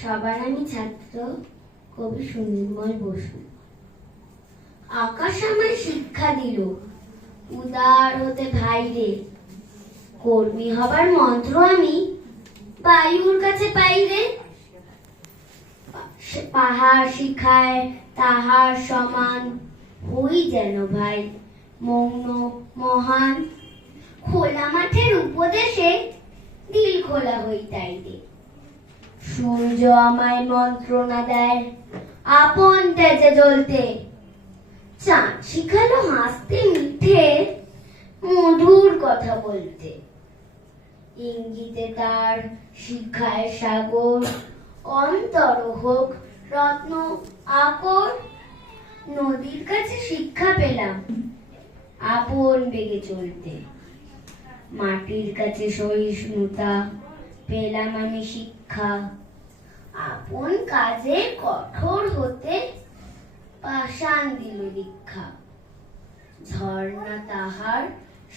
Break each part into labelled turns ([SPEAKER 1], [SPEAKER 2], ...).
[SPEAKER 1] সবার আমি ছাত্র কবি সুনির্মল বসু। আকাশ আমায় শিক্ষা দিল, উদার হতে ভাইরে কর্মী হবার মন্ত্র আমি বায়ুর কাছে পাইরে পাহাড় শিখায় তাহার সমান হই যেন ভাই, মৌন, মহান, খোলা মাঠের উপদেশে দিল খোলা হই তাইরে সূর্য আমায় মন্ত্রণা দেয়, আপন তেজে জ্বলতে। চাঁদ শিখালো হাসতে মিঠে মধুর কথা বলতে। ইঙ্গিতে তার শিক্ষায় সাগর, অন্তর হোক রত্ন, আকর। নদীর কাছে শিক্ষা পেলাম, আপন বেগে চলতে। মাটির কাছে সহিষ্ণুতা, পেলাম আমি শিক্ষা। আপন কাজে কঠোর হতে পাষাণ দিল দীক্ষা। ঝর্ণা তাহার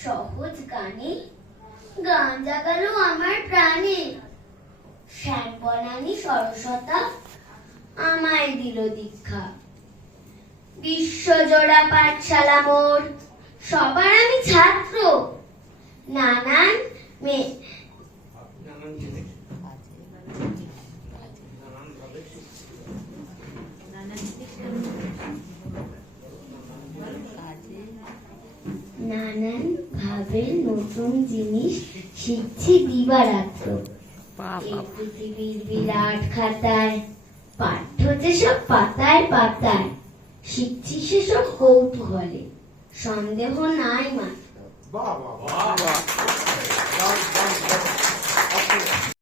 [SPEAKER 1] সহজ গানে গান জাগালো আমার প্রাণে। শ্যাম বনানি সরসতা আমায় দিল দীক্ষা। বিশ্বজোড়া পাঠশালা মোর, সবার আমি ছাত্র। নানান মে নানান ভাবে নতুন জিনিস শিখছি দিবারাত্র পৃথিবীর বিরাট খাতায় পাঠ্য যেসব পাতায় পাতায় শিখছি সেসব কৌতূহলে। সন্দেহ নাই মাত্র।
[SPEAKER 2] বাবা বাহ।